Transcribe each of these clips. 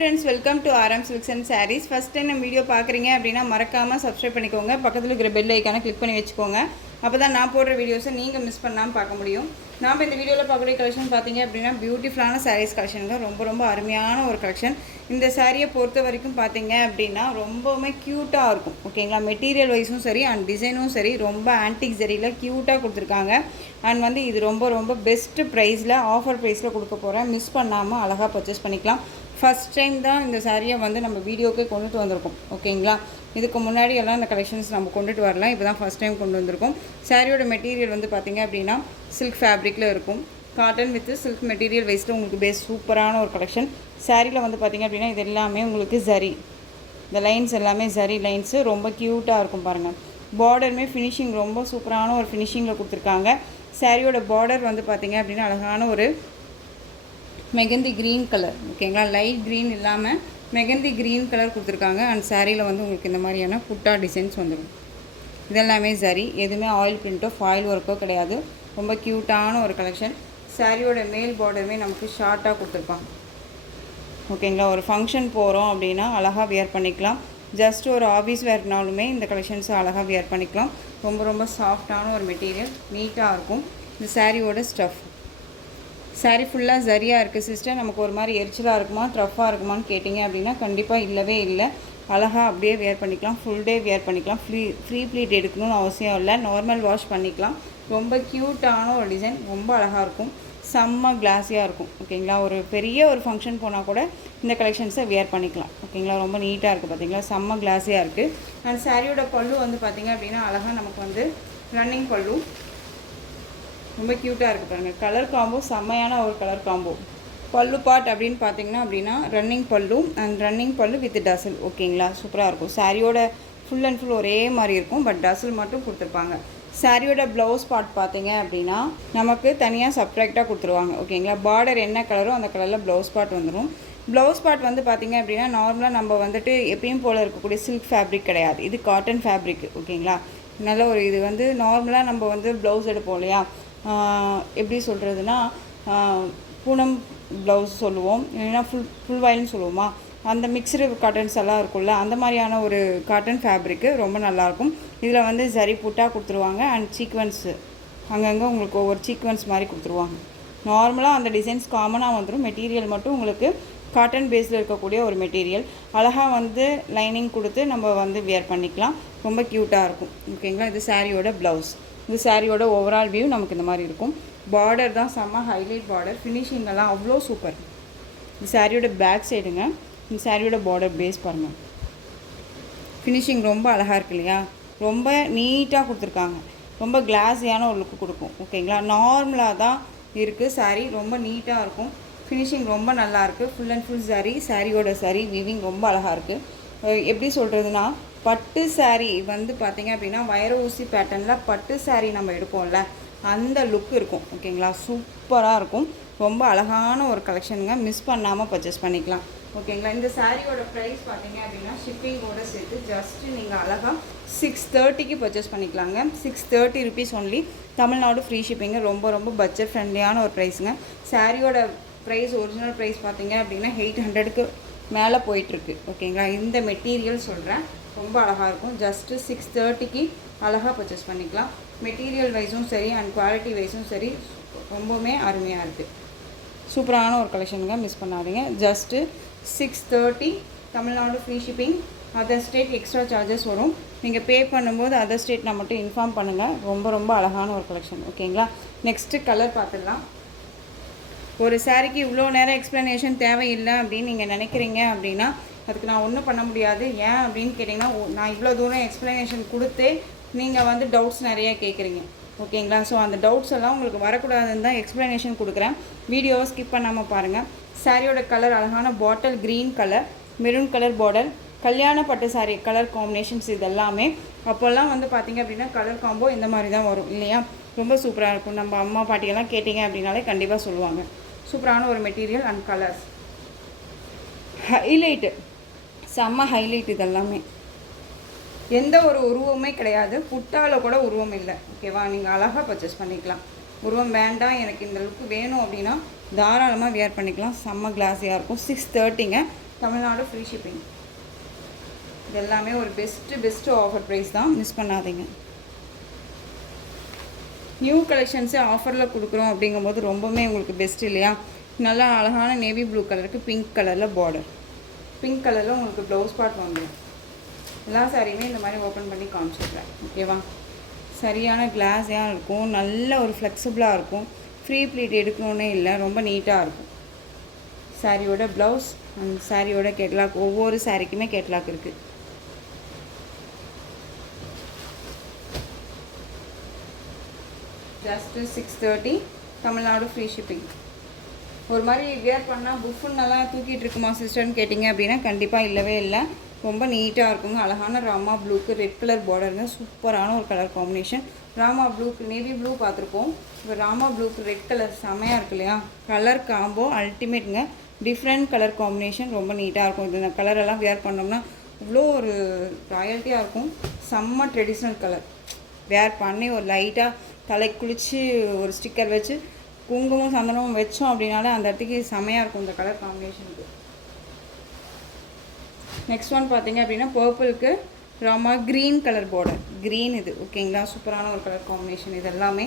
Friends, welcome to RM Silks and sarees. First time நம்ம வீடியோ பார்க்குறீங்க அப்படின்னா மறக்காமல் சப்ஸ்கிரைப் பண்ணிக்கோங்க. பக்கத்தில் இருக்கிற பெல் ஐக்கானை கிளிக் பண்ணி வச்சுக்கோங்க. அப்போ தான் நான் போடுற வீடியோஸை நீங்கள் மிஸ் பண்ணாமல் பார்க்க முடியும். நாம் இந்த வீடியோவில் பார்க்கக்கூடிய கலெக்ஷன் பார்த்தீங்க அப்படின்னா பியூட்டிஃபுல்லான சாரீஸ் கலெக்ஷனுங்க. ரொம்ப அருமையான ஒரு கலெக்ஷன். இந்த சாரியை பொறுத்த வரைக்கும் பார்த்தீங்க அப்படின்னா ரொம்பவுமே க்யூட்டாக இருக்கும். ஓகேங்களா, மெட்டீரியல் வைஸும் சரி அண்ட் டிசைனும் சரி ரொம்ப ஆன்டிக் சரியில் க்யூட்டாக கொடுத்துருக்காங்க. அண்ட் வந்து இது ரொம்ப பெஸ்ட்டு ப்ரைஸில் ஆஃபர் ப்ரைஸில் கொடுக்க போகிறேன். மிஸ் பண்ணாமல் அழகாக பர்ச்சேஸ் பண்ணிக்கலாம். ஃபஸ்ட் டைம் தான் இந்த சாரியை வந்து நம்ம வீடியோக்கே கொண்டுட்டு வந்திருக்கோம். ஓகேங்களா, இதுக்கு முன்னாடி எல்லாம் இந்த கலெக்ஷன்ஸ் நம்ம கொண்டுட்டு வரலாம். இப்போ தான் ஃபஸ்ட் டைம் கொண்டு வந்திருக்கோம். சாரியோட மெட்டீரியல் வந்து பார்த்திங்க அப்படின்னா சில்க் ஃபேப்ரிக்கில் இருக்கும். காட்டன் வித் சில்க் மெட்டீரியல் வைஸில் உங்களுக்கு பேஸ் சூப்பரான ஒரு கலெக்ஷன். சாரியில் வந்து பார்த்திங்க அப்படின்னா இது எல்லாமே உங்களுக்கு ஜரி, இந்த லைன்ஸ் எல்லாமே ஜரி லைன்ஸு ரொம்ப க்யூட்டாக இருக்கும் பாருங்கள். பார்டருமே ஃபினிஷிங் ரொம்ப சூப்பரான ஒரு ஃபினிஷிங்கில் கொடுத்துருக்காங்க. சாரியோட பார்டர் வந்து பார்த்திங்க அப்படின்னா அழகான ஒரு மெகந்தி க்ரீன் கலர். ஓகேங்களா, லைட் க்ரீன் இல்லாமல் மெகந்தி க்ரீன் கலர் கொடுத்துருக்காங்க. அண்ட் சாரியில் வந்து உங்களுக்கு இந்த மாதிரியான புட்டா டிசைன்ஸ் வந்துடும். இதெல்லாமே சரி, எதுவுமே ஆயில் பிரிண்ட்டோ ஃபாயில் ஒர்க்கோ கிடையாது. ரொம்ப க்யூட்டான ஒரு கலெக்ஷன். சாரியோட மேல் பார்டருமே நமக்கு ஷார்ட்டாக கொடுத்துருப்பாங்க. ஓகேங்களா, ஒரு ஃபங்க்ஷன் போகிறோம் அப்படின்னா அழகாக வியர் பண்ணிக்கலாம். ஜஸ்ட் ஒரு ஆஃபீஸ் வேர்னாலுமே இந்த கலெக்ஷன்ஸை அழகாக வியர் பண்ணிக்கலாம். ரொம்ப சாஃப்டான ஒரு மெட்டீரியல், நீட்டாக இருக்கும். இந்த சாரியோட ஸ்டஃப். சாரீ ஃபுல்லாக சரியாக இருக்குது சிஸ்டர், நமக்கு ஒரு மாதிரி எரிச்சலாக இருக்குமா ட்ரஃப்பாக இருக்குமான்னு கேட்டிங்க அப்படின்னா கண்டிப்பாக இல்லவே இல்லை. அழகாக அப்படியே வியர் பண்ணிக்கலாம். ஃபுல் டே வியர் பண்ணிக்கலாம். ஃப்ரீ ப்ளீட் எடுக்கணும்னு அவசியம் இல்லை. நார்மல் வாஷ் பண்ணிக்கலாம். ரொம்ப க்யூட்டான ஒரு டிசைன், ரொம்ப அழகாக இருக்கும். செம்ம கிளாஸியாக இருக்கும். ஓகேங்களா, ஒரு பெரிய ஒரு ஃபங்க்ஷன் போனால் கூட இந்த கலெக்ஷன்ஸை வியர் பண்ணிக்கலாம். ஓகேங்களா, ரொம்ப நீட்டாக இருக்குது பார்த்தீங்களா, செம்ம கிளாஸியாக இருக்குது. அண்ட் சாரியோட பல்லு வந்து பார்த்திங்க அப்படின்னா அழகாக நமக்கு வந்து ரன்னிங் பல்லு ரொம்ப க்யூட்டாக இருக்குது பாருங்கள். கலர் காம்போ செம்மையான ஒரு கலர் காம்போ. பல்லு பார்ட் அப்படின்னு பார்த்தீங்கன்னா அப்படின்னா ரன்னிங் பல்லு அண்ட் ரன்னிங் பல்லு வித் டசல். ஓகேங்களா, சூப்பராக இருக்கும். சாரியோட ஃபுல் அண்ட் ஃபுல் ஒரே மாதிரி இருக்கும், பட் டசல் மட்டும் கொடுத்துருப்பாங்க. சாரியோட ப்ளவுஸ் பார்ட் பார்த்தீங்க அப்படின்னா நமக்கு தனியாக சப்ட்ராக்டாக கொடுத்துருவாங்க. ஓகேங்களா, பார்டர் என்ன கலரோ அந்த கலரில் ப்ளவுஸ் பார்ட் வந்துடும். ப்ளவுஸ் பார்ட் வந்து பார்த்திங்க அப்படின்னா நார்மலாக நம்ம வந்துட்டு எப்பயும் போல் இருக்கக்கூடிய சில்க் ஃபேப்ரிக் கிடையாது, இது காட்டன் ஃபேப்ரிக். ஓகேங்களா, நல்ல ஒரு இது வந்து நார்மலாக நம்ம வந்து ப்ளவுஸ் எடுப்போம் இல்லையா, எப்படி சொல்கிறதுனா பூனம் ப்ளவுஸ் சொல்லுவோம், இல்லைன்னா ஃபுல் வாயில்னு சொல்லுவோமா, அந்த மிக்சடு காட்டன்ஸ் எல்லாம் இருக்கும்ல, அந்த மாதிரியான ஒரு காட்டன் ஃபேப்ரிக்கு ரொம்ப நல்லாயிருக்கும். இதில் வந்து ஜரி புட்டா கொடுத்துருவாங்க அண்ட் சீக்வன்ஸு அங்கங்கே உங்களுக்கு ஒவ்வொரு சீக்வன்ஸ் மாதிரி கொடுத்துருவாங்க. நார்மலாக அந்த டிசைன்ஸ் காமனாக வந்துடும். மெட்டீரியல் மட்டும் உங்களுக்கு காட்டன் பேஸில் இருக்கக்கூடிய ஒரு மெட்டீரியல். அழகாக வந்து லைனிங் கொடுத்து நம்ம வந்து வியர் பண்ணிக்கலாம். ரொம்ப க்யூட்டாக இருக்கும். ஓகேங்களா, இது சாரியோட ப்ளவுஸ். இந்த சாரியோட ஓவரால் வியூ நமக்கு இந்த மாதிரி இருக்கும். பார்டர் தான் செம்ம ஹைலைட் பார்டர். ஃபினிஷிங்கெல்லாம் அவ்வளோ சூப்பர். இந்த சாரியோட பேக் சைடுங்க, இந்த சாரியோட பார்டர் பேஸ் பாருங்கள். ஃபினிஷிங் ரொம்ப அழகாக இருக்கு இல்லையா, ரொம்ப நீட்டாக கொடுத்துருக்காங்க. ரொம்ப கிளாஸியான ஒரு லுக்கு கொடுக்கும். ஓகேங்களா, நார்மலாக தான் இருக்குது சாரீ, ரொம்ப நீட்டாக இருக்கும். ஃபினிஷிங் ரொம்ப நல்லாயிருக்கு. Full and full sari. சாரியோட சாரீ வீவிங் ரொம்ப அழகாக இருக்குது. எப்படி சொல்கிறதுனா, பட்டு சாரீ வந்து பார்த்திங்க அப்படின்னா வைர ஊசி பேட்டர்னில் பட்டு சாரீ நம்ம எடுப்போம்ல, அந்த லுக் இருக்கும். ஓகேங்களா, சூப்பராக இருக்கும். ரொம்ப அழகான ஒரு கலெக்ஷனுங்க. மிஸ் பண்ணாமல் பர்ச்சேஸ் பண்ணிக்கலாம். ஓகேங்களா, இந்த சாரியோட ப்ரைஸ் பார்த்தீங்க அப்படின்னா ஷிப்பிங்கோடு சேர்த்து ஜஸ்ட்டு நீங்கள் அழகாக 630க்கு பர்ச்சேஸ் பண்ணிக்கலாங்க. 630 ருபீஸ் ஒன்லி. தமிழ்நாடு ஃப்ரீ ஷிப்பிங்க. ரொம்ப பட்ஜெட் ஃப்ரெண்ட்லியான ஒரு ப்ரைஸுங்க. சாரியோட ப்ரைஸ் ஒரிஜினல் ப்ரைஸ் பார்த்தீங்க அப்படின்னா 800க்கு மேலே போயிட்டுருக்கு. ஓகேங்களா, இந்த மெட்டீரியல் சொல்கிறேன், ரொம்ப அழகாக இருக்கும். ஜஸ்ட்டு 630க்கு அழகாக பர்ச்சேஸ் பண்ணிக்கலாம். மெட்டீரியல் வைஸும் சரி அண்ட் குவாலிட்டி வைஸும் சரி ரொம்பவுமே அருமையாக இருக்குது. சூப்பரான ஒரு கலெக்ஷனுங்க, மிஸ் பண்ணாதீங்க. Just 630. Tamil Nadu free shipping. Other state extra charges வரும். நீங்கள் பே பண்ணும்போது அதர் ஸ்டேட் நான் மட்டும் இன்ஃபார்ம் பண்ணுங்கள். ரொம்ப அழகான ஒரு கலெக்ஷன். ஓகேங்களா, நெக்ஸ்ட்டு கலர் பார்த்துடலாம். ஒரு சாரிக்கு இவ்வளோ நேரம் எக்ஸ்ப்ளனேஷன் தேவையில்லை அப்படின்னு நீங்கள் நினைக்கிறீங்க அப்படின்னா அதுக்கு நான் ஒன்றும் பண்ண முடியாது. ஏன் அப்படின்னு கேட்டிங்கன்னா, நான் இவ்வளோ தூரம் எக்ஸ்ப்ளனேஷன் கொடுத்தே நீங்கள் வந்து டவுட்ஸ் நிறையா கேட்குறீங்க. ஓகேங்களா, ஸோ அந்த டவுட்ஸ் எல்லாம் உங்களுக்கு வரக்கூடாதுன்னு தான் எக்ஸ்ப்ளனேஷன் கொடுக்குறேன். வீடியோவை ஸ்கிப் பண்ணாமல் பாருங்கள். சாரியோட கலர் அழகான bottle green colour, maroon colour border, கல்யாண பட்டு சாரி கலர் காம்பினேஷன்ஸ். இதெல்லாமே அப்போல்லாம் வந்து பார்த்திங்க அப்படின்னா கலர் காம்போ இந்த மாதிரி தான் வரும் இல்லையா, ரொம்ப சூப்பராக இருக்கும். நம்ம அம்மா பாட்டியெல்லாம் கேட்டிங்க அப்படின்னாலே கண்டிப்பாக சொல்லுவாங்க. சூப்பரான ஒரு மெட்டீரியல் அண்ட் கலர்ஸ். ஹைலைட்டு, செம்ம ஹைலைட். இதெல்லாமே எந்த ஒரு உருவமே கிடையாது. புட்டாவில் கூட உருவம் இல்லை. ஓகேவா, நீங்கள் அழகாக பர்ச்சேஸ் பண்ணிக்கலாம். உருவம் வேண்டாம், எனக்கு இந்த லுக்கு வேணும் அப்படின்னா தாராளமாக வியர் பண்ணிக்கலாம். செம்ம கிளாஸியாக இருக்கும். 630ங்க. Tamil Nadu free shipping. இது எல்லாமே ஒரு பெஸ்ட்டு ஆஃபர் ப்ரைஸ் தான், மிஸ் பண்ணாதீங்க. நியூ கலெக்ஷன்ஸு ஆஃபரில் கொடுக்குறோம் அப்படிங்கும்போது ரொம்பவுமே உங்களுக்கு பெஸ்ட் இல்லையா? நல்லா அழகான நேவி ப்ளூ கலருக்கு பிங்க் கலரில் பார்டர், பிங்க் கலரில் உங்களுக்கு ப்ளவுஸ் பார்ட் வந்துடும். எல்லா சாரியுமே இந்த மாதிரி ஓப்பன் பண்ணி காமிச்சிடுறேன். ஓகேவா? சரியான கிளாஸாக இருக்கும், நல்ல ஒரு ஃப்ளெக்சிபிளாக இருக்கும். ஃப்ரீ ப்ளீட் எடுக்கணுன்னே இல்லை, ரொம்ப நீட்டாக இருக்கும். சாரியோட ப்ளவுஸ் அண்ட் சாரியோட கேட்லாக், ஒவ்வொரு சாரிக்குமே கேட்லாக் இருக்குது. Just 630, Tamil Nadu free shipping. ஒரு மாதிரி வியர் பண்ணால் புஃபுன்னு நல்லா தூக்கிட்டு இருக்குமா சிஸ்டர்னு கேட்டிங்க அப்படின்னா கண்டிப்பாக இல்லவே இல்லை. ரொம்ப நீட்டாக இருக்குங்க. அழகான ராமா ப்ளூக்கு ரெட் கலர் பார்டருங்க, சூப்பரான ஒரு கலர் காம்பினேஷன். ராமா ப்ளூக்கு நேவி ப்ளூ பார்த்துருக்கோம், இப்போ ராமா ப்ளூக்கு ரெட் கலர் செமையாக இருக்கு இல்லையா? கலர் காம்போ அல்டிமேட்டுங்க. டிஃப்ரெண்ட் கலர் காம்பினேஷன், ரொம்ப நீட்டாக இருக்கும். இது இந்த கலரெல்லாம் வியர் பண்ணோம்னா இவ்வளோ ஒரு ராயல்ட்டியாக இருக்கும். செம்ம ட்ரெடிஷ்னல் கலர். வேர் பண்ணி ஒரு லைட்டாக தலைக்கு குளித்து ஒரு ஸ்டிக்கர் வச்சு குங்குமம் சந்தனமும் வச்சோம் அப்படின்னாலே அந்த இடத்துக்கு செமையாக இருக்கும் இந்த கலர் காம்பினேஷனுக்கு. நெக்ஸ்ட் ஒன் பார்த்தீங்க அப்படின்னா பர்பிளுக்கு Rama green colour border, green இது ஓகேங்களா? சூப்பரான ஒரு கலர் காம்பினேஷன். இது எல்லாமே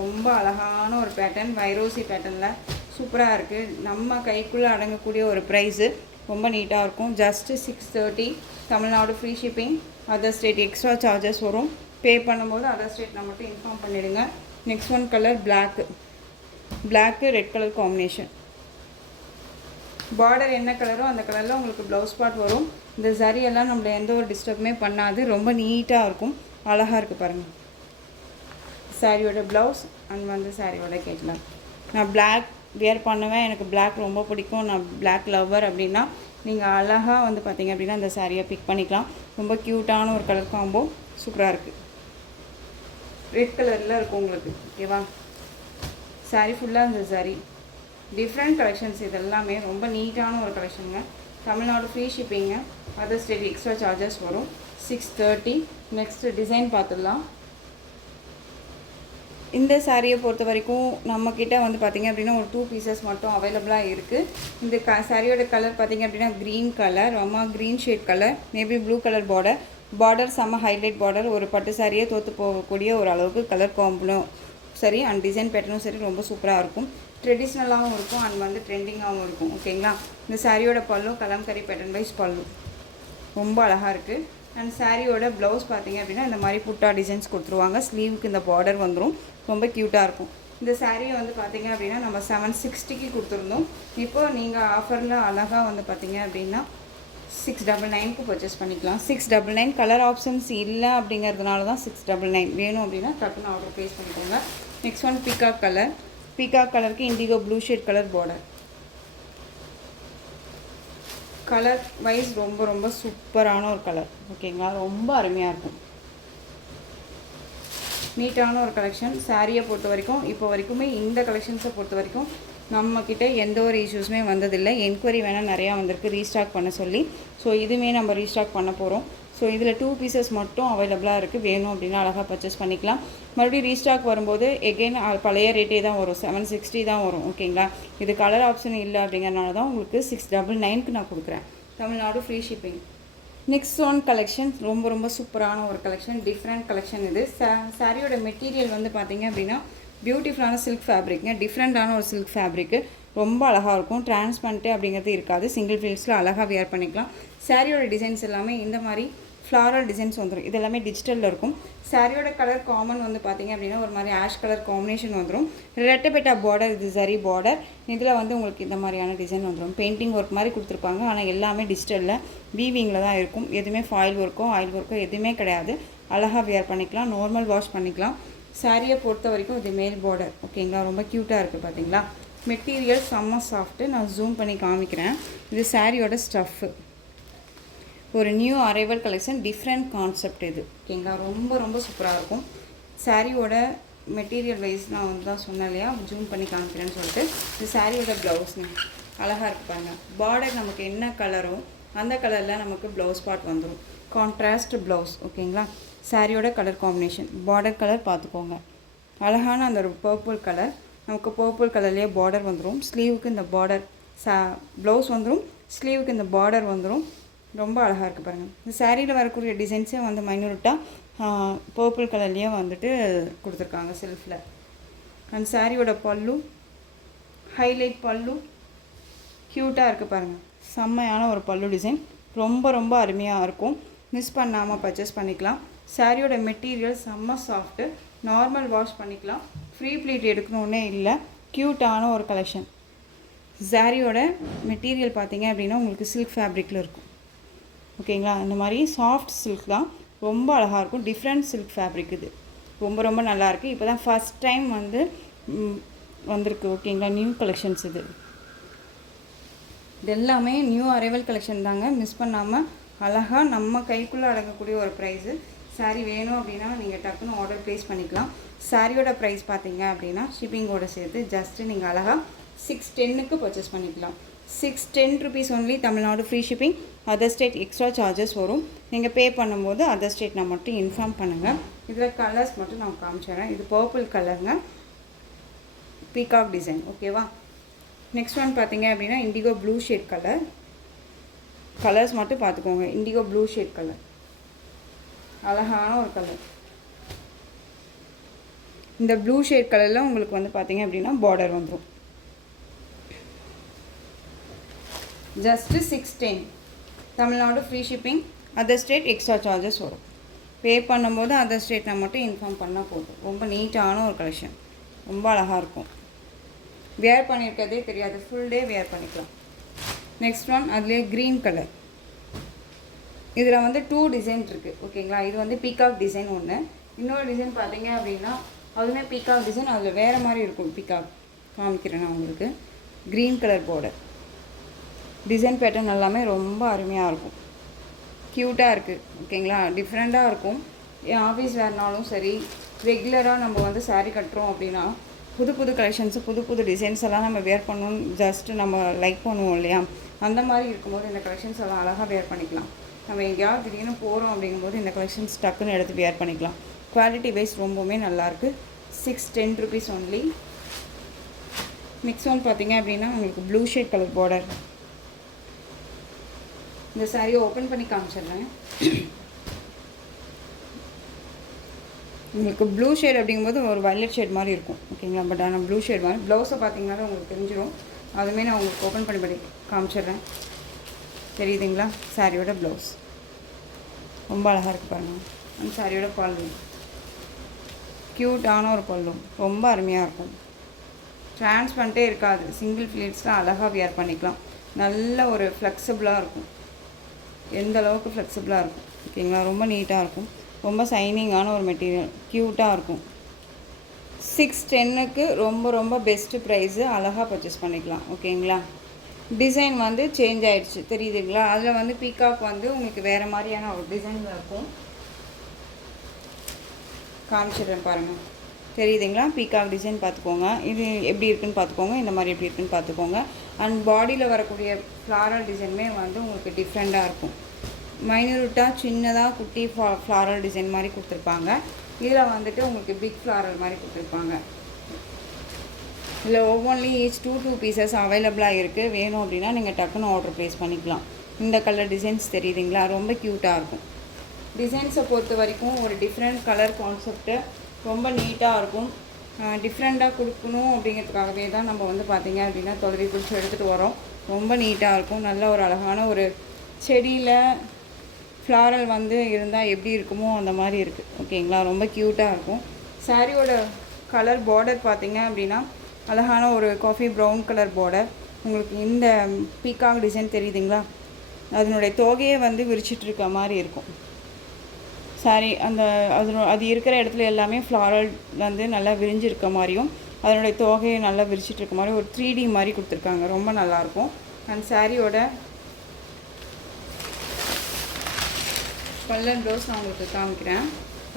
ரொம்ப அழகான ஒரு பேட்டர்ன், வைரோசி பேட்டர்னில் சூப்பராக இருக்குது. நம்ம கைக்குள்ளே அடங்கக்கூடிய ஒரு ப்ரைஸு, ரொம்ப நீட்டாக இருக்கும். Just 630, Tamil Nadu free shipping. Other state extra charges வரும். பே பண்ணும்போது அதர் ஸ்டேட்டில் மட்டும் இன்ஃபார்ம் பண்ணிவிடுங்க. Next one colour block red colour combination. Border என்ன கலரோ அந்த கலரில் உங்களுக்கு ப்ளவுஸ் பார்ட் வரும். இந்த சரியெல்லாம் நம்மளை எந்த ஒரு டிஸ்டர்புமே பண்ணாது, ரொம்ப நீட்டாக இருக்கும், அழகாக இருக்குது பாருங்கள். சாரியோட ப்ளவுஸ் அண்ட் வந்து சாரியோட கேட்லாம். நான் பிளாக் வியர் பண்ணுவேன், எனக்கு பிளாக் ரொம்ப பிடிக்கும், நான் பிளாக் லவ்வர் அப்படின்னா நீங்கள் அழகாக வந்து பார்த்தீங்க அப்படின்னா அந்த சாரியை பிக் பண்ணிக்கலாம். ரொம்ப க்யூட்டான ஒரு கலர் காம்போ, சூப்பராக இருக்குது. ரெட் கலரில் இருக்கும் உங்களுக்கு. ஓகேவா? சாரீ ஃபுல்லாக இந்த சாரீ டிஃப்ரெண்ட் கலெக்ஷன்ஸ். இது எல்லாமே ரொம்ப நீட்டான ஒரு கலெக்ஷனுங்க. Tamil Nadu free shipping. Other state extra charges வரும். 630. நெக்ஸ்ட்டு டிசைன் பார்த்துடலாம். இந்த சாரியை பொறுத்த வரைக்கும் நம்மக்கிட்ட வந்து பார்த்திங்க அப்படின்னா ஒரு 2 பீசஸ் மட்டும் அவைலபிளாக இருக்குது. இந்த சாரியோட கலர் பார்த்திங்க அப்படின்னா க்ரீன் கலர், ரொம்ப green shade colour, maybe blue colour border செம்ம ஹைலைட் பார்டர். ஒரு பட்டு சாரியே தோற்று போகக்கூடிய ஒரு அளவுக்கு கலர் காம்பனும் சரி அண்ட் டிசைன் பேட்டர்னும் சரி ரொம்ப சூப்பராக இருக்கும். ட்ரெடிஷ்னலாகவும் இருக்கும் அண்ட் வந்து ட்ரெண்டிங்காகவும் இருக்கும். ஓகேங்களா? இந்த சாரியோட பல்லு கலம்கரி பேட்டர்ன் வைஸ் பல்லு ரொம்ப அழகாக இருக்குது. அண்ட் சாரியோட ப்ளவுஸ் பார்த்திங்க அப்படின்னா இந்த மாதிரி புட்டா டிசைன்ஸ் கொடுத்துருவாங்க. ஸ்லீவுக்கு இந்த பார்டர் வந்துடும், ரொம்ப க்யூட்டாக இருக்கும். இந்த சாரியை வந்து பார்த்திங்க அப்படின்னா நம்ம 760க்கு கொடுத்துருந்தோம். இப்போது நீங்கள் ஆஃபரில் அழகாக வந்து பார்த்திங்க அப்படின்னா 699க்கு பர்ச்சேஸ் பண்ணிக்கலாம். 699 கலர் ஆப்ஷன்ஸ் இல்லை அப்படிங்கிறதுனால தான் 699. வேணும் அப்படின்னா டக்குன்னு ஆர்டர் ப்ளேஸ் பண்ணிக்கோங்க. நெக்ஸ்ட் ஒன் பீகாக் கலருக்கு indigo blue shade colour border. Colour wise ரொம்ப ரொம்ப சூப்பரான ஒரு கலர். ஓகேங்களா? ரொம்ப அருமையாக இருக்கும். நீட்டான ஒரு கலெக்ஷன். சாரியை பொறுத்த வரைக்கும் இப்போ வரைக்குமே இந்த கலெக்ஷன்ஸை பொறுத்த வரைக்கும் நம்மக்கிட்ட எந்த ஒரு இஷ்யூஸுமே வந்ததில்லை. என்கொயரி வேணால் நிறையா வந்திருக்கு ரீஸ்டாக் பண்ண சொல்லி. ஸோ இதுவுமே நம்ம ரீஸ்டாக் பண்ண போகிறோம். ஸோ இதில் 2 பீசஸ் மட்டும் அவைலபிளாக இருக்குது. வேணும் அப்படின்னா அழகாக பர்ச்சேஸ் பண்ணிக்கலாம். மறுபடியும் ரீஸ்டாக் வரும்போது எகெயின் பழைய ரேட்டே தான் வரும், 760 தான் வரும். ஓகேங்களா? இது கலர் ஆப்ஷன் இல்லை அப்படிங்கிறனால தான் உங்களுக்கு 699க்கு நான் கொடுக்குறேன். Tamil Nadu free shipping. Next one collection ரொம்ப ரொம்ப சூப்பரான ஒரு கலெக்ஷன், டிஃப்ரெண்ட் கலெக்ஷன். இது சாரியோட மெட்டீரியல் வந்து பார்த்திங்க அப்படின்னா பியூட்டிஃபுல்லான சில்க் ஃபேப்ரிக்ங்க. டிஃப்ரெண்ட்டான ஒரு சில்க் ஃபேப்ரிக்கு, ரொம்ப அழகாக இருக்கும். டிரான்ஸ்பரண்ட்டு அப்படிங்கிறது இருக்காது. சிங்கிள் ஃபீல்ஸில் அழகாக வியர் பண்ணிக்கலாம். சாரியோட டிசைன்ஸ் எல்லாமே இந்த மாதிரி ஃப்ளாரல் டிசைன்ஸ் வந்துடும். இது எல்லாமே டிஜிட்டலில் இருக்கும். சாரியோட கலர் காமன் வந்து பார்த்திங்க அப்படின்னா ஒரு மாதிரி ஆஷ் கலர் காம்பினேஷன் வந்துடும். ரெட்டப்பேட்டா பார்டர், இது சரி பார்டர். இதில் வந்து உங்களுக்கு இந்த மாதிரியான டிசைன் வந்துடும். பெயிண்டிங் ஒர்க் மாதிரி கொடுத்துருப்பாங்க. ஆனால் எல்லாமே டிஜிட்டலில் வீவிங்கில் தான் இருக்கும். எதுவுமே ஃபாயில் ஒர்க்கோ ஆயில் ஒர்க்கோ எதுவுமே கிடையாது. அழகாக வியர் பண்ணிக்கலாம், நார்மல் வாஷ் பண்ணிக்கலாம். சாரியை பொறுத்த வரைக்கும் இது மேல் பார்டர். ஓகேங்களா? ரொம்ப க்யூட்டாக இருக்குது பார்த்தீங்களா? மெட்டீரியல் செம்ம சாஃப்ட்டு. நான் ஜூம் பண்ணி காமிக்கிறேன். இது சாரியோட ஸ்டஃப்பு. ஒரு new arrival collection, different concept இது. ஓகேங்களா? ரொம்ப ரொம்ப சூப்பராக இருக்கும். சாரியோட மெட்டீரியல் வைஸ் நான் வந்து தான் சொன்னேன் இல்லையா, ஜூம் பண்ணி காமிக்கிறேன்னு சொல்லிட்டு. இது சாரியோட ப்ளவுஸ்ங்க, அழகாக இருக்கு பாருங்கள். பார்டர் நமக்கு என்ன கலரோ அந்த கலரில் நமக்கு ப்ளவுஸ் பார்ட் வந்துடும். Contrast blouse. ஓகேங்களா? சாரியோட கலர் காம்பினேஷன், பார்டர் கலர் பார்த்துக்கோங்க. அழகான அந்த ஒரு பர்பிள் கலர், நமக்கு பர்பிள் கலர்லேயே பார்டர் வந்துடும். ஸ்லீவுக்கு இந்த பார்டர் ப்ளவுஸ் வந்துடும். ஸ்லீவுக்கு இந்த பார்டர் வந்துடும். ரொம்ப அழகாக இருக்குது பாருங்கள். இந்த சாரியில் வரக்கூடிய டிசைன்ஸே வந்து மைனூட்டாக பர்பிள் கலர்லேயே வந்துட்டு கொடுத்துருக்காங்க செல்ஃபில். அண்ட் சாரியோட பல்லு ஹைலைட் பல்லு க்யூட்டாக இருக்குது பாருங்கள். செம்மையான ஒரு பல்லு டிசைன், ரொம்ப ரொம்ப அருமையாக இருக்கும். மிஸ் பண்ணாமல் பர்ச்சேஸ் பண்ணிக்கலாம். சாரியோட மெட்டீரியல் செம்ம சாஃப்ட்டு, நார்மல் வாஷ் பண்ணிக்கலாம். ஃப்ரீ ப்ளீட் எடுக்கணுன்னே இல்லை. க்யூட்டான ஒரு கலெக்ஷன். சாரியோட மெட்டீரியல் பார்த்தீங்க அப்படின்னா உங்களுக்கு சில்க் ஃபேப்ரிக்கில் இருக்கும். ஓகேங்களா, இந்த மாதிரி சாஃப்ட் சில்க் தான், ரொம்ப அழகாக இருக்கும். டிஃப்ரெண்ட் சில்க் ஃபேப்ரிக் இது, ரொம்ப ரொம்ப நல்லாயிருக்கு. இப்போ தான் ஃபஸ்ட் டைம் வந்து வந்திருக்கு. ஓகேங்களா, நியூ கலெக்ஷன்ஸ் இது எல்லாமே நியூ அரைவல் கலெக்ஷன் தாங்க. மிஸ் பண்ணாமல் அழகாக நம்ம கைக்குள்ளே அடங்கக்கூடிய ஒரு ப்ரைஸு. சாரீ வேணும் அப்படின்னா நீங்கள் டக்குன்னு ஆர்டர் ப்ளேஸ் பண்ணிக்கலாம். சாரியோட ப்ரைஸ் பார்த்தீங்க அப்படின்னா ஷிப்பிங்கோடு சேர்த்து ஜஸ்ட்டு நீங்கள் அழகாக 610க்கு பர்ச்சேஸ் பண்ணிக்கலாம். 610 rupees only. Tamil Nadu free shipping. Other state extra charges வரும். நீங்கள் பே பண்ணும்போது அதர் ஸ்டேட் நான் மட்டும் இன்ஃபார்ம் பண்ணுங்கள். இதில் கலர்ஸ் மட்டும் நான் காமிச்சிடுறேன். இது பர்பிள் கலருங்க, பீகாக் டிசைன். ஓகேவா. நெக்ஸ்ட் ஒன் பார்த்தீங்க அப்படின்னா indigo blue shade colour. Colours மட்டும் பார்த்துக்கோங்க. இண்டிகோ ப்ளூ ஷேட் கலர், அழகான ஒரு கலர். இந்த ப்ளூ ஷேட் கலரில் உங்களுக்கு வந்து பார்த்தீங்க அப்படின்னா பார்டர் வந்துடும். Just 610. Tamil Nadu free shipping. Other state extra charges வரும். பே பண்ணும்போது அதர் ஸ்டேட்டை மட்டும் இன்ஃபார்ம் பண்ணால் போதும். ரொம்ப நீட்டான ஒரு கலெக்ஷன், ரொம்ப அழகாக இருக்கும். வேர் பண்ணியிருக்கிறதே தெரியாது, ஃபுல் டே வேர் பண்ணிக்கலாம். நெக்ஸ்ட் ஒன் அதுலேயே க்ரீன் கலர். இதில் வந்து 2 டிசைன் இருக்குது. ஓகேங்களா, இது வந்து பீகாக் டிசைன் ஒன்று. இன்னொரு டிசைன் பார்த்தீங்க அப்படின்னா அதுவுமே பீகாக் டிசைன், அதில் வேறு மாதிரி இருக்கும். பீகாக் காமிக்கிறேன் நான் உங்களுக்கு. Green colour border, design pattern எல்லாமே ரொம்ப அருமையாக இருக்கும், க்யூட்டாக இருக்குது. ஓகேங்களா, டிஃப்ரெண்ட்டாக இருக்கும். என் ஆஃபீஸ் வேறுனாலும் சரி, ரெகுலராக நம்ம வந்து சாரீ கட்டுறோம் அப்படின்னா புது புது கலெக்ஷன்ஸு, புது புது டிசைன்ஸ் எல்லாம் நம்ம வேர் பண்ணணும், ஜஸ்ட்டு நம்ம லைக் பண்ணுவோம் இல்லையா, அந்த மாதிரி இருக்கும்போது இந்த கலெக்ஷன்ஸ் எல்லாம் அழகாக வேர் பண்ணிக்கலாம். நம்ம எங்கேயாவது திடீர்னு போகிறோம் அப்படிங்கும்போது இந்த கலெக்ஷன்ஸ் டக்குன்னு எடுத்து வேர் பண்ணிக்கலாம். குவாலிட்டி வைஸ் ரொம்பவுமே நல்லாயிருக்கு. 610 rupees ஒன்லி. நெக்ஸ்ட் ஒன் பார்த்தீங்க அப்படின்னா உங்களுக்கு ப்ளூ ஷேட் கலர் பார்டர். இந்த சாரியை ஓப்பன் பண்ணி காமிச்சிடுறேன். உங்களுக்கு ப்ளூ ஷேட் அப்படிங்கும்போது ஒரு வயலட் ஷேட் மாதிரி இருக்கும். ஓகேங்களா, பட் ஆனால் ப்ளூ ஷேட் மாதிரி. ப்ளவுஸை பார்த்தீங்கன்னா உங்களுக்கு தெரிஞ்சிடும். அதுவுமே நான் உங்களுக்கு ஓப்பன் பண்ணி காமிச்சிடுறேன். தெரியுதுங்களா, சாரியோட ப்ளவுஸ் ரொம்ப அழகாக இருக்குது பாருங்கள். அந்த சாரியோட பல்லு க்யூட்டான ஒரு பல்லு, ரொம்ப அருமையாக இருக்கும். ட்ரான்ஸ்பரண்ட்டே இருக்காது. சிங்கிள் ஃப்ளீட்ஸில் அழகாக வியர் பண்ணிக்கலாம். நல்ல ஒரு ஃப்ளெக்சிபிளாக இருக்கும். எந்த அளவுக்கு ஃப்ளெக்சிபிளாக இருக்கும். ஓகேங்களா, ரொம்ப நீட்டாக இருக்கும். ரொம்ப சைனிங்கான ஒரு மெட்டீரியல், க்யூட்டாக இருக்கும். 610க்கு ரொம்ப ரொம்ப பெஸ்ட்டு ப்ரைஸு. அழகாக பர்ச்சேஸ் பண்ணிக்கலாம். ஓகேங்களா, டிசைன் வந்து சேஞ்ச் ஆகிடுச்சு தெரியுதுங்களா. அதில் வந்து பீகாக் வந்து உங்களுக்கு வேறு மாதிரியான ஒரு டிசைனில் இருக்கும். காமிச்சிடுறேன் பாருங்கள், தெரியுதுங்களா. பீகாக் டிசைன் பார்த்துக்கோங்க. இது எப்படி இருக்குதுன்னு பார்த்துக்கோங்க, இந்த மாதிரி எப்படி இருக்குதுன்னு பார்த்துக்கோங்க. அண்ட் பாடியில் வரக்கூடிய ஃப்ளாரல் டிசைனுமே வந்து உங்களுக்கு டிஃப்ரெண்ட்டாக இருக்கும். மைனூட்டாக சின்னதாக குட்டி ஃப்ளாரல் டிசைன் மாதிரி கொடுத்துருப்பாங்க. இதில் வந்துட்டு உங்களுக்கு பிக் ஃப்ளாரல் மாதிரி கொடுத்துருப்பாங்க. இதில் ஒவ்வொன்றிலையும் ஈச் 2 பீசஸ் அவைலபிளாக இருக்குது. வேணும் அப்படின்னா நீங்கள் டக்குன்னு ஆர்டர் ப்ளேஸ் பண்ணிக்கலாம். இந்த கலர் டிசைன்ஸ் தெரியுதுங்களா, ரொம்ப க்யூட்டாக இருக்கும். டிசைன்ஸை பொறுத்த வரைக்கும் ஒரு டிஃப்ரெண்ட் கலர் கான்செப்ட்டு, ரொம்ப நீட்டாக இருக்கும். டிஃப்ரெண்ட்டாக கொடுக்கணும் அப்படிங்கிறதுக்காகவே தான் நம்ம வந்து பார்த்திங்க அப்படின்னா தொலைவி பிடிச்சி எடுத்துகிட்டு வரோம். ரொம்ப நீட்டாக இருக்கும். நல்ல ஒரு அழகான ஒரு செடியில் ஃப்ளாரல் வந்து இருந்தால் எப்படி இருக்குமோ அந்த மாதிரி இருக்குது. ஓகேங்களா, ரொம்ப க்யூட்டாக இருக்கும். சாரியோட கலர் பார்டர் பார்த்திங்க அப்படின்னா அழகான ஒரு காஃபி ப்ரௌன் கலர் பார்டர். உங்களுக்கு இந்த பீகாக் டிசைன் தெரியுதுங்களா, அதனுடைய தோகையை வந்து விரிச்சிட்ருக்க மாதிரி இருக்கும். சாரி அந்த அது இருக்கிற இடத்துல எல்லாமே ஃப்ளாரல் வந்து நல்லா விரிஞ்சிருக்க மாதிரியும், அதனுடைய தோகையை நல்லா விரிச்சிட்ருக்க மாதிரி ஒரு 3D மாதிரி கொடுத்துருக்காங்க. ரொம்ப நல்லாயிருக்கும். அண்ட் சாரியோட கலர் ப்ளவுஸ் நான் உங்களுக்கு காமிக்கிறேன்.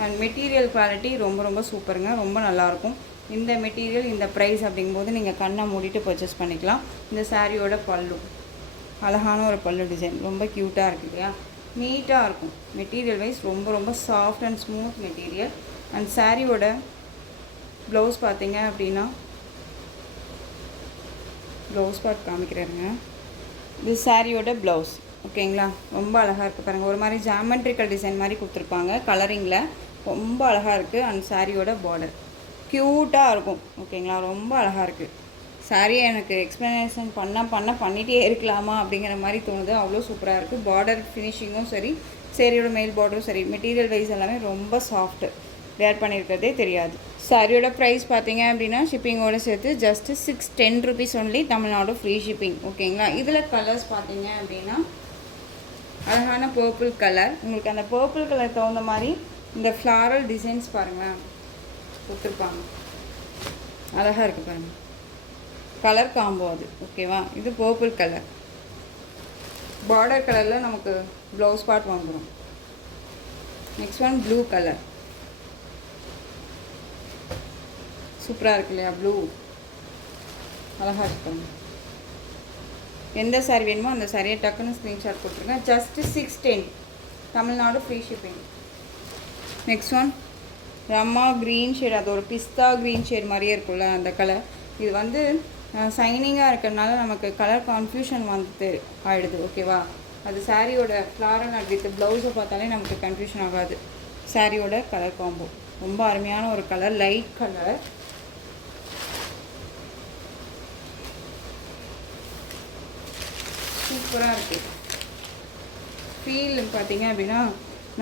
அண்ட் மெட்டீரியல் குவாலிட்டி ரொம்ப ரொம்ப சூப்பருங்க, ரொம்ப நல்லாயிருக்கும். இந்த மெட்டீரியல் இந்த ப்ரைஸ் அப்படிங்கும்போது நீங்கள் கண்ணை மூடிட்டு பர்ச்சேஸ் பண்ணிக்கலாம். இந்த சாரியோட பல்லு அழகான ஒரு பல்லு டிசைன், ரொம்ப க்யூட்டாக இருக்குது இல்லையா, நீட்டாக இருக்கும். மெட்டீரியல் வைஸ் ரொம்ப ரொம்ப soft and smooth material. And சாரியோட ப்ளவுஸ் பார்த்தீங்க அப்படின்னா ப்ளவுஸ் பார்ட் காமிக்கிறேங்க. இது சாரியோட ப்ளவுஸ். ஓகேங்களா, ரொம்ப அழகாக இருக்குது பாருங்கள். ஒரு மாதிரி ஜாமெட்ரிக்கல் டிசைன் மாதிரி கொடுத்துருப்பாங்க கலரிங்கில். ரொம்ப அழகாக இருக்குது. அண்ட் சாரியோட பார்டர் க்யூட்டாக இருக்கும். ஓகேங்களா, ரொம்ப அழகாக இருக்குது. சாரியை எனக்கு எக்ஸ்ப்ளனேஷன் பண்ணிகிட்டே இருக்கலாமா அப்படிங்கிற மாதிரி தோணுது. அவ்வளோ சூப்பராக இருக்குது. பார்டர் ஃபினிஷிங்கும் சரி, சாரியோட மேல் பார்டரும் சரி, மெட்டீரியல் வைஸ் எல்லாமே ரொம்ப சாஃப்ட்டு. வேர் பண்ணியிருக்கிறதே தெரியாது. சாரியோட ப்ரைஸ் பார்த்தீங்க அப்படின்னா ஷிப்பிங்கோடு சேர்த்து just 610 rupees only, Tamil Nadu free shipping. ஓகேங்களா, இதில் கலர்ஸ் பார்த்தீங்க அப்படின்னா அழகான பர்பிள் கலர். உங்களுக்கு அந்த பர்பிள் கலர் தகுந்த மாதிரி இந்த ஃப்ளாரல் டிசைன்ஸ் பாருங்களேன் கொடுத்துருப்பாங்க. அழகாக இருக்குது பாருங்கள். கலர் காம்போ அது. ஓகேவா, இது பர்பிள் கலர். பார்டர் கலரில் நமக்கு ப்ளவுஸ் பார்ட் வந்துடும். Next one blue colour. சூப்பராக இருக்கு இல்லையா, ப்ளூ அழகாக இருக்கும். எந்த சாரி வேணுமோ அந்த சாரியை டக்குன்னு ஸ்க்ரீன்ஷாட் கொடுத்துருங்க. Just 610, Tamil Nadu free shipping. Next one Rama green shade. அது ஒரு பிஸ்தா க்ரீன் ஷேட் மாதிரியே இருக்கும்ல அந்த கலர். இது வந்து சைனிங்காக இருக்கிறதுனால நமக்கு கலர் கன்ஃபியூஷன் வந்து ஆகிடுது. ஓகேவா, அது சாரியோட ஃப்ளாரல் அண்ட் வித் ப்ளவுஸை பார்த்தாலே நமக்கு கன்ஃபியூஷன் ஆகாது. சாரியோட கலர் காம்போ ரொம்ப அருமையான ஒரு கலர், லைட் கலர். சூப்பராக இருக்குது. ஃபீல் பார்த்தீங்க அப்படின்னா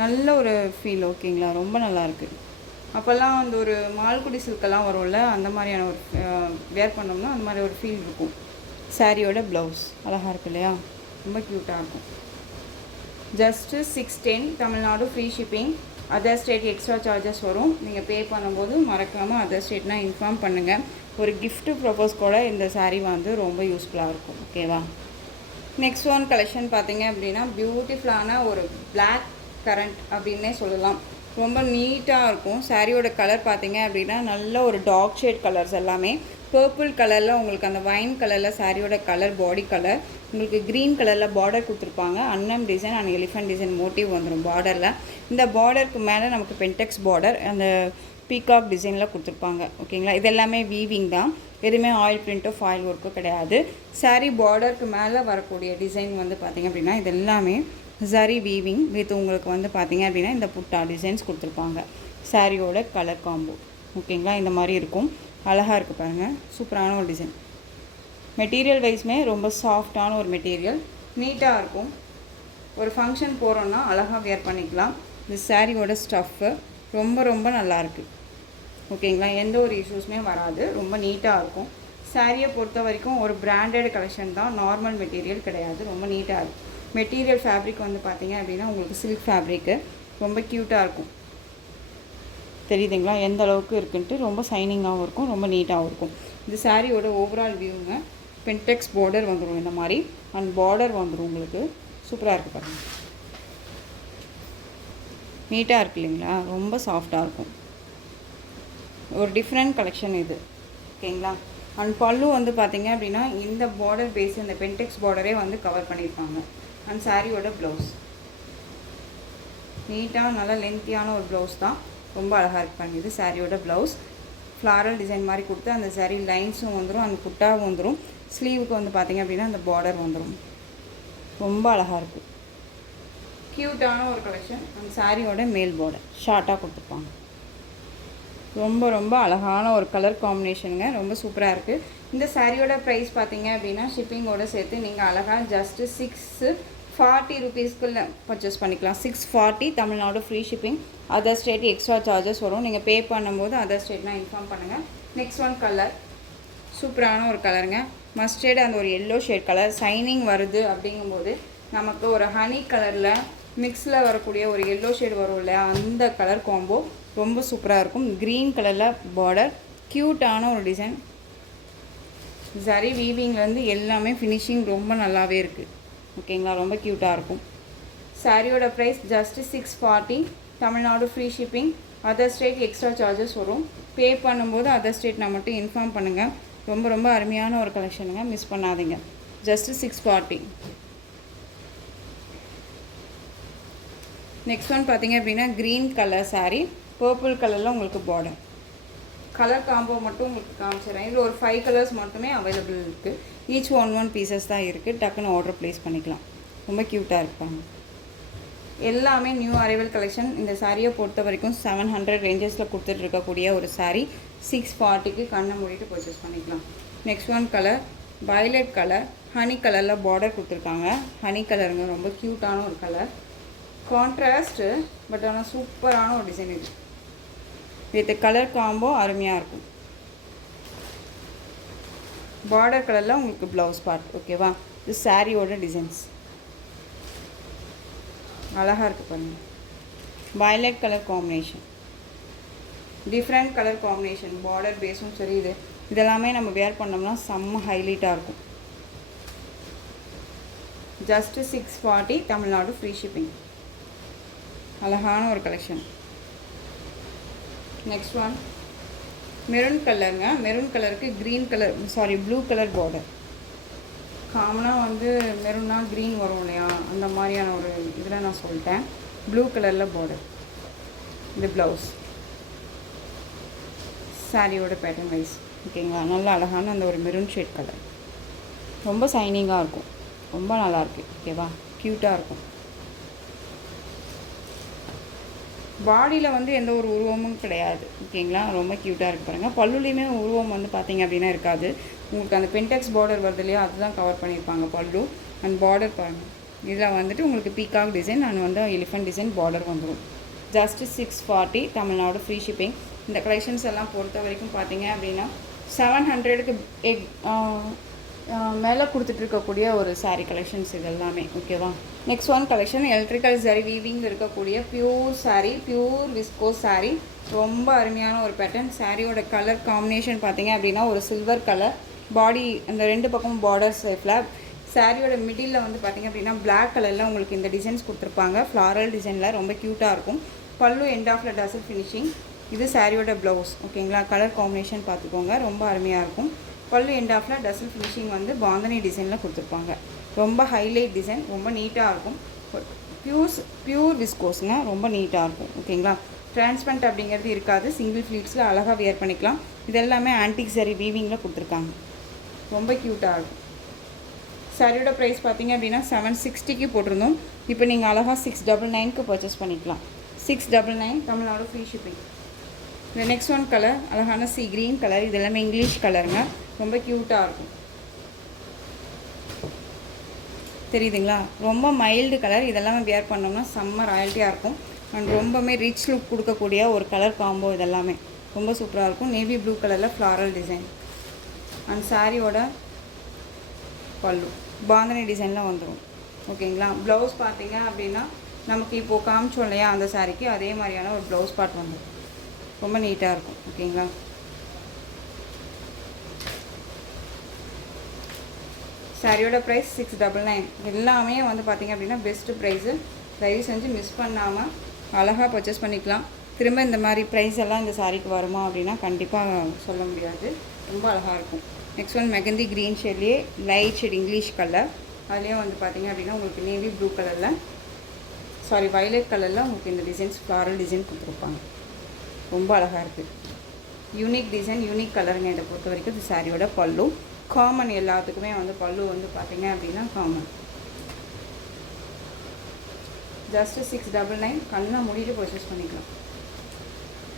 நல்ல ஒரு ஃபீல். ஓகேங்களா, ரொம்ப நல்லாயிருக்கு. அப்போல்லாம் அந்த ஒரு மால்குடி சில்கெல்லாம் வரும்ல, அந்த மாதிரியான ஒரு வேர் பண்ணோம்னா அந்த மாதிரி ஒரு ஃபீல் இருக்கும். சாரியோட ப்ளவுஸ் அழகாக இருக்கு இல்லையா, ரொம்ப க்யூட்டாக இருக்கும். Just 610, Tamil Nadu free shipping. Other state extra charges வரும். நீங்கள் பே பண்ணும்போது மறக்காமல் அதர் ஸ்டேட்னால் இன்ஃபார்ம் பண்ணுங்கள். ஒரு கிஃப்ட்டு ப்ரப்போஸ் கூட இந்த சாரீ வந்து ரொம்ப யூஸ்ஃபுல்லாக இருக்கும். ஓகேவா, நெக்ஸ்ட் ஒன் கலெக்ஷன் பார்த்தீங்க அப்படின்னா பியூட்டிஃபுல்லான ஒரு பிளாக் கரண்ட் அப்படின்னே சொல்லலாம். ரொம்ப நீட்டாக இருக்கும். சாரியோட கலர் பார்த்தீங்க அப்படின்னா நல்ல ஒரு டார்க் ஷேட் கலர்ஸ் எல்லாமே. பர்பிள் கலரில் உங்களுக்கு அந்த வைன் கலரில் சாரியோட கலர், பாடி கலர். உங்களுக்கு க்ரீன் கலரில் பார்டர் கொடுத்துருப்பாங்க. அன்னம் design and elephant design motive வந்துடும் பார்டரில். இந்த பார்டருக்கு மேலே நமக்கு பென்டெக்ஸ் பார்டர் அந்த பீகாக் டிசைனில் கொடுத்துருப்பாங்க. ஓகேங்களா, இது எல்லாமே வீவிங் தான், எதுவுமே ஆயில் பிரிண்ட்டோ ஃபாயில் ஒர்க்கோ கிடையாது. சாரீ பார்டருக்கு மேலே வரக்கூடிய டிசைன் வந்து பார்த்திங்க அப்படின்னா இது எல்லாமே சரி வீவிங் வித் உங்களுக்கு வந்து பார்த்திங்க அப்படின்னா இந்த புட்டா டிசைன்ஸ் கொடுத்துருப்பாங்க. சாரியோட கலர் காம்போ. ஓகேங்களா, இந்த மாதிரி இருக்கும். அழகாக இருக்குது பாருங்கள். சூப்பரான ஒரு டிசைன். மெட்டீரியல் வைஸ்மே ரொம்ப சாஃப்டான ஒரு மெட்டீரியல், நீட்டாக இருக்கும். ஒரு ஃபங்க்ஷன் போகிறோன்னா அழகாக வேர் பண்ணிக்கலாம். இந்த சாரியோட ஸ்டஃப்பு ரொம்ப ரொம்ப நல்லாயிருக்கு. ஓகேங்களா, எந்த ஒரு இஷ்யூஸுமே வராது. ரொம்ப நீட்டாக இருக்கும். சாரியை பொறுத்த வரைக்கும் ஒரு பிராண்டட் கலெக்ஷன் தான், நார்மல் மெட்டீரியல் கிடையாது. ரொம்ப நீட்டாக இருக்கும். மெட்டீரியல் ஃபேப்ரிக் வந்து பார்த்திங்க அப்படின்னா உங்களுக்கு சில்க் ஃபேப்ரிக்கு ரொம்ப க்யூட்டாக இருக்கும். தெரியுதுங்களா எந்த அளவுக்கு இருக்குன்ட்டு. ரொம்ப சைனிங்காகவும் இருக்கும், ரொம்ப நீட்டாகவும் இருக்கும். இந்த சாரியோட ஓவரால் வியூங்க. பென்டெக்ஸ் பார்டர் வந்துடும் இந்த மாதிரி, அண்ட் பார்டர் வந்துடும் உங்களுக்கு. சூப்பராக இருக்குது பாருங்கள். நீட்டாக இருக்கு இல்லைங்களா, ரொம்ப சாஃப்டாக இருக்கும். ஒரு டிஃப்ரெண்ட் கலெக்ஷன் இது. ஓகேங்களா, அண்ட் பல்லு வந்து பார்த்திங்க அப்படின்னா இந்த பார்டர் பேஸ், இந்த பென்டெக்ஸ் பார்டரே வந்து கவர் பண்ணியிருப்பாங்க. அண்ட் சாரியோட ப்ளவுஸ் நீட்டாக நல்லா லென்த்தியான ஒரு ப்ளவுஸ் தான், ரொம்ப அழகாக இருப்பாங்க. இது சாரியோட ப்ளவுஸ். ஃப்ளாரல் டிசைன் மாதிரி கொடுத்து அந்த சாரி லைன்ஸும் வந்துடும், அந்த புட்டாவும் வந்துடும். ஸ்லீவுக்கு வந்து பார்த்திங்க அப்படின்னா அந்த பார்டர் வந்துடும். ரொம்ப அழகாக இருக்குது. க்யூட்டான ஒரு கலெக்ஷன். அந்த சாரியோட மேல் பார்டர் ஷார்ட்டாக கொடுத்துருப்பாங்க. ரொம்ப ரொம்ப அழகான ஒரு கலர் காம்பினேஷனுங்க. ரொம்ப சூப்பராக இருக்குது. இந்த சாரியோட ப்ரைஸ் பார்த்தீங்க அப்படின்னா ஷிப்பிங்கோடு சேர்த்து நீங்கள் அழகாக ஜஸ்ட்டு 640 ருபீஸ்க்குள்ளே பர்ச்சேஸ் பண்ணிக்கலாம். 640, Tamil Nadu free shipping. Other state extra charges வரும். நீங்கள் பே பண்ணும்போது அதர் ஸ்டேட்னால் இன்ஃபார்ம் பண்ணுங்கள். நெக்ஸ்ட் ஒன் கலர் சூப்பரான ஒரு கலருங்க. மஸ்டர்டு அந்த ஒரு எல்லோ ஷேட் கலர் சைனிங் வருது அப்படிங்கும்போது நமக்கு ஒரு ஹனி கலரில் மிக்ஸில் வரக்கூடிய ஒரு எல்லோ ஷேட் வரும் இல்லையா, அந்த கலர் காம்போ ரொம்ப சூப்பராக இருக்கும். க்ரீன் கலரில் பார்டர், க்யூட்டான ஒரு டிசைன். சரி வீவிங்லேருந்து எல்லாமே ஃபினிஷிங் ரொம்ப நல்லாவே இருக்குது. ஓகேங்களா, ரொம்ப க்யூட்டாக இருக்கும். சாரியோட price just 640, Tamil Nadu free shipping. Other state extra charges வரும். பே பண்ணும்போது அதர் ஸ்டேட்னா மட்டும் இன்ஃபார்ம் பண்ணுங்கள். ரொம்ப ரொம்ப அருமையான ஒரு கலெக்ஷனுங்க, மிஸ் பண்ணாதீங்க. ஜஸ்ட்டு 640. நெக்ஸ்ட் ஒன் பார்த்தீங்க அப்படின்னா க்ரீன் கலர் சாரீ, பர்பிள் கலரில் உங்களுக்கு பார்டர். கலர் காம்போ மட்டும் உங்களுக்கு காமிச்சிடுறேன். இதில் ஒரு 5 கலர்ஸ் மட்டுமே அவைலபிள் இருக்குது. ஈச் ஒன் பீசஸ் தான் இருக்குது. டக்குன்னு ஆர்டர் ப்ளேஸ் பண்ணிக்கலாம். ரொம்ப க்யூட்டாக இருப்பாங்க. எல்லாமே நியூ அரைவல் கலெக்ஷன். இந்த சாரியை பொறுத்த வரைக்கும் 700 ரேஞ்சஸில் கொடுத்துட்டு இருக்கக்கூடிய ஒரு சாரீ. 640க்கு கண்ணை மூடிட்டு பர்ச்சேஸ் பண்ணிக்கலாம். Next one colour violet colour, honey கலரில் பார்டர் கொடுத்துருக்காங்க. ஹனி கலருங்க, ரொம்ப க்யூட்டான ஒரு கலர். கான்ட்ராஸ்ட்டு, பட் ஆனால் சூப்பரான ஒரு டிசைன் இது. வித் கலர் காம்போ அருமையாக இருக்கும். பார்டர் கலரில் உங்களுக்கு ப்ளவுஸ் பார்ட். ஓகேவா? இது சாரியோட டிசைன்ஸ் அழகாக இருக்குது பாருங்கள். Violet colour combination, different colour combination. Border பேஸும் சரி, இதெல்லாமே நம்ம வேர் பண்ணோம்னா செம்ம ஹைலைட்டாக இருக்கும். Just 640, Tamil Nadu free shipping. அழகான ஒரு கலெக்ஷன். நெக்ஸ்ட் ஒன் மெரூன் கலருங்க. மெரூன் கலருக்கு green colour, blue colour border. காமனாக வந்து மெரூன்னா க்ரீன் வரும் இல்லையா, அந்த மாதிரியான ஒரு இதில் நான் சொல்லிட்டேன். ப்ளூ கலரில் பார்டர். இந்த ப்ளவுஸ் சாரியோட பேட்டர்ன் வைஸ். ஓகேங்களா? நல்ல அழகான அந்த ஒரு மெரூன் ஷேட் கலர். ரொம்ப சைனிங்காக இருக்கும். ரொம்ப நல்லாயிருக்கு. ஓகேவா? க்யூட்டாக இருக்கும். பாடியில் வந்து எந்த ஒரு உருவமும் கிடையாது. ஓகேங்களா? ரொம்ப க்யூட்டாக இருக்குது பாருங்கள். பல்லுலேயுமே உருவம் வந்து பார்த்திங்க அப்படின்னா இருக்காது. உங்களுக்கு அந்த பென்டெக்ஸ் பார்டர் வருது இல்லையா, அதுதான் கவர் பண்ணியிருப்பாங்க பல்லு. அண்ட் பார்டர் பாருங்கள். இதில் வந்துட்டு உங்களுக்கு பீகாக் டிசைன் அண்ட் வந்து எலிஃபென்ட் டிசைன் பார்டர் வந்துடும். Just 640, Tamil Nadu free shipping. இந்த கலெக்ஷன்ஸ் எல்லாம் பொறுத்த வரைக்கும் பார்த்தீங்க அப்படின்னா 700க்கு மேலே கொடுத்துட்ருக்கக்கூடிய ஒரு சாரீ கலெக்ஷன்ஸ் இது எல்லாமே. ஓகேவா? நெக்ஸ்ட் ஒன் கலெக்ஷன் எலக்ட்ரிக்கல் சரி வீவிங் இருக்கக்கூடிய pure sari, pure viscose sari. ரொம்ப அருமையான ஒரு பேட்டர்ன். சாரியோட கலர் காம்பினேஷன் பார்த்தீங்க அப்படின்னா ஒரு சில்வர் கலர். பாடி அந்த 2 பக்கமும் பார்டர் ஷேப்பில். சாரியோட மிடில் வந்து பார்த்திங்க அப்படின்னா பிளாக் கலரில் உங்களுக்கு இந்த டிசைன்ஸ் கொடுத்துருப்பாங்க. ஃப்ளாரல் டிசைனில் ரொம்ப க்யூட்டாக இருக்கும். பல்லு எண்ட் ஆஃபில் டசல் ஃபினிஷிங். இது சாரியோட ப்ளவுஸ். ஓகேங்களா? கலர் காம்பினேஷன் பார்த்துக்கோங்க. ரொம்ப அருமையாக இருக்கும். பல்லு எண்ட் ஆஃபில் டசல் ஃபினிஷிங் வந்து பாந்தனி டிசைனில் கொடுத்துருப்பாங்க. ரொம்ப ஹைலைட் டிசைன். ரொம்ப நீட்டாக இருக்கும். பியூர் விஸ்கோஸுங்க. ரொம்ப நீட்டாக இருக்கும். ஓகேங்களா? டிரான்ஸ்பரண்ட் அப்படிங்கிறது இருக்காது. சிங்கிள் ஃப்ளீட்ஸில் அழகாக வியர் பண்ணிக்கலாம். இது எல்லாமே ஆன்டிக் சரி வீவிங்கில் கொடுத்துருக்காங்க. ரொம்ப க்யூட்டாக இருக்கும். சாரியோட ப்ரைஸ் பார்த்தீங்க அப்படின்னா 760க்கு போட்டிருந்தோம். இப்போ நீங்கள் அழகாக 699க்கு பர்ச்சேஸ் பண்ணிக்கலாம். 699, தமிழ்நாடு ஃப்ரீ ஷிப்பிங். இந்த நெக்ஸ்ட் ஒன் கலர் அழகான சி க்ரீன் கலர். இது எல்லாமே இங்கிலீஷ் கலருங்க. ரொம்ப க்யூட்டாக இருக்கும். தெரியுதுங்களா? ரொம்ப மைல்டு கலர். இதெல்லாமே வியர் பண்ணோம்னா செம்ம ராயல்ட்டியாக இருக்கும். அண்ட் ரொம்பவுமே ரிச் லுக் கொடுக்கக்கூடிய ஒரு கலர் காம்போ. இதெல்லாமே ரொம்ப சூப்பராக இருக்கும். நேவி ப்ளூ கலரில் ஃப்ளாரல் டிசைன். அண்ட் சாரியோட பல்லு பாந்தனி டிசைனில் வந்துடும். ஓகேங்களா? ப்ளவுஸ் பார்த்தீங்க அப்படின்னா நமக்கு இப்போது காமிச்சோம் இல்லையா அந்த சாரிக்கு அதே மாதிரியான ஒரு ப்ளவுஸ் பார்ட் வந்துடும். ரொம்ப நீட்டாக இருக்கும். ஓகேங்களா? சாரியோட ப்ரைஸ் 699. எல்லாமே வந்து பார்த்திங்க அப்படின்னா பெஸ்ட்டு ப்ரைஸு. தயவு செஞ்சு மிஸ் பண்ணாமல் அழகாக பர்ச்சேஸ் பண்ணிக்கலாம். திரும்ப இந்த மாதிரி ப்ரைஸ் எல்லாம் இந்த சாரிக்கு வருமா அப்படின்னா கண்டிப்பாக சொல்ல முடியாது. ரொம்ப அழகாக இருக்கும். நெக்ஸ்ட் ஒன் மெகந்தி க்ரீன் ஷேட்லேயே லைட் ஷேட் இங்கிலீஷ் கலர். அதுலேயும் வந்து பார்த்திங்க அப்படின்னா உங்களுக்கு நேவி ப்ளூ கலரில் வயலட் கலரில் உங்களுக்கு இந்த டிசைன்ஸ் ஃப்ளாரல் டிசைன் கொடுத்துருப்பாங்க. ரொம்ப அழகாக இருக்குது. யூனிக் டிசைன், யூனிக் கலருங்க. இதை பொறுத்த வரைக்கும் இது சாரியோட பல்லு. காமன் எல்லாத்துக்குமே வந்து பல்லு வந்து பார்த்திங்க அப்படின்னா காமன். ஜஸ்ட்டு 699, கண்ணை மூடிட்டு பர்ச்சேஸ் பண்ணிக்கலாம்.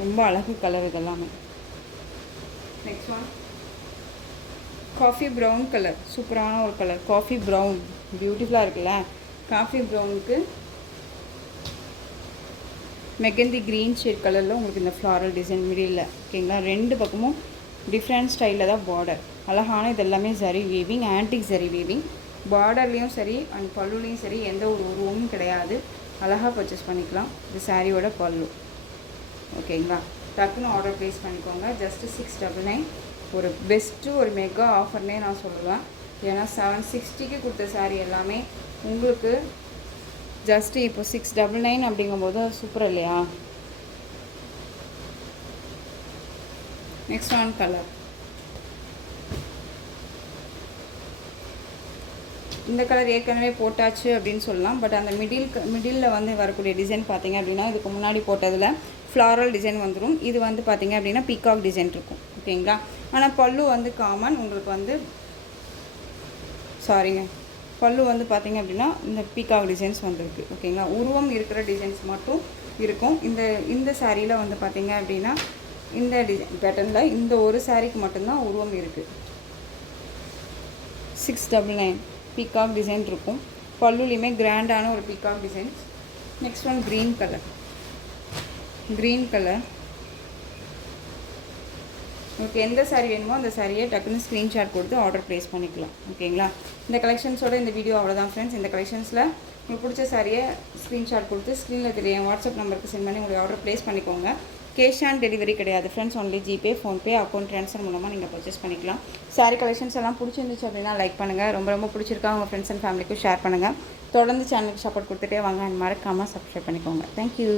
ரொம்ப அழகு கலர் இதெல்லாமே. Next one coffee brown colour. சூப்பரான ஒரு கலர். காஃபி ப்ரௌன் பியூட்டிஃபுல்லாக இருக்குல்ல? காஃபி ப்ரௌனுக்கு மெகந்தி க்ரீன் ஷேட் கலரில் உங்களுக்கு இந்த ஃப்ளாரல் டிசைன் மிடில். ஓகேங்களா? 2 பக்கமும் டிஃப்ரெண்ட் ஸ்டைலில் தான் பார்டர். அழகான இதெல்லாமே சரி வீவிங், ஆன்டிக் சரி வீவிங். பார்டர்லேயும் சரி அண்ட் பல்லுலேயும் சரி எந்த ஒரு உருவமும் கிடையாது. அழகாக பர்ச்சேஸ் பண்ணிக்கலாம். இது சாரியோட பல்லு. ஓகேங்களா? டக்குன்னு ஆர்டர் ப்ளேஸ் பண்ணிக்கோங்க. ஜஸ்ட்டு 699. ஒரு பெஸ்ட்டு ஒரு மெகா ஆஃபர்னே நான் சொல்லுவேன். ஏன்னா 760க்கு கொடுத்த சாரீ எல்லாமே உங்களுக்கு ஜஸ்ட்டு இப்போ 699 அப்படிங்கும்போது சூப்பர் இல்லையா? Next one colour. இந்த கலர் ஏற்கனவே போட்டாச்சு அப்படின்னு சொல்லலாம். பட் அந்த மிடில் வந்து வரக்கூடிய டிசைன் பார்த்தீங்க அப்படின்னா இதுக்கு முன்னாடி போட்டதில் ஃப்ளாரல் டிசைன் வந்துடும். இது வந்து பார்த்திங்க அப்படின்னா பீகாக் டிசைன் இருக்கும். ஓகேங்களா. ஆனால் பல்லு வந்து காமன் உங்களுக்கு வந்து பல்லு வந்து பார்த்திங்க அப்படின்னா இந்த பீகாக் டிசைன்ஸ் வந்துருக்கு. ஓகேங்களா. உருவம் இருக்கிற டிசைன்ஸ் மட்டும் இருக்கும். இந்த சாரியில் வந்து பார்த்திங்க அப்படின்னா இந்த டிசைன் பேட்டர்னில் இந்த ஒரு சாரிக்கு மட்டும்தான் உருவம் இருக்குது. 699 பீகாக் டிசைன் இருக்கும். பல்லுலேயுமே கிராண்டான ஒரு peacock designs. Next one green colour. உங்களுக்கு எந்த சாரீ வேணுமோ அந்த சாரியை டக்குன்னு ஸ்க்ரீன்ஷாட் கொடுத்து ஆர்டர் ப்ளேஸ் பண்ணிக்கலாம். ஓகேங்களா. இந்த கலெக்ஷன்ஸோட இந்த வீடியோ அவ்வளோதான் ஃப்ரெண்ட்ஸ். இந்த கலெக்ஷன்ஸில் உங்களுக்கு பிடிச்ச சாரியை ஸ்க்ரீன்ஷாட் கொடுத்து ஸ்க்ரீனில் தெரிய என் வாட்ஸ்அப் நம்பருக்கு சென்ட் பண்ணி உங்களுடைய ஆர்டர் ப்ளேஸ் பண்ணிக்கோங்க. கேஷ் ஆன் டெலிவரி கிடையாது friends. Only GPay, PhonePe, account transfer மூலமாக நீங்கள் பர்ச்சேஸ் பண்ணிக்கலாம். சாரீ கலெக்ஷன்ஸ் எல்லாம் பிடிச்சிருந்துச்சு அப்படின்னா லைக் பண்ணுங்கள். ரொம்ப பிடிச்சிருக்கா உங்கள் ஃப்ரெண்ட்ஸ் அண்ட் ஃபேமிலிக்கும் ஷேர் பண்ணுங்கள். தொடர்ந்து சேனலுக்கு சப்போர்ட் கொடுத்துட்டே வாங்க. மறக்காமல் சப்ஸ்கிரைப் பண்ணிக்கோங்க. தேங்க்யூ.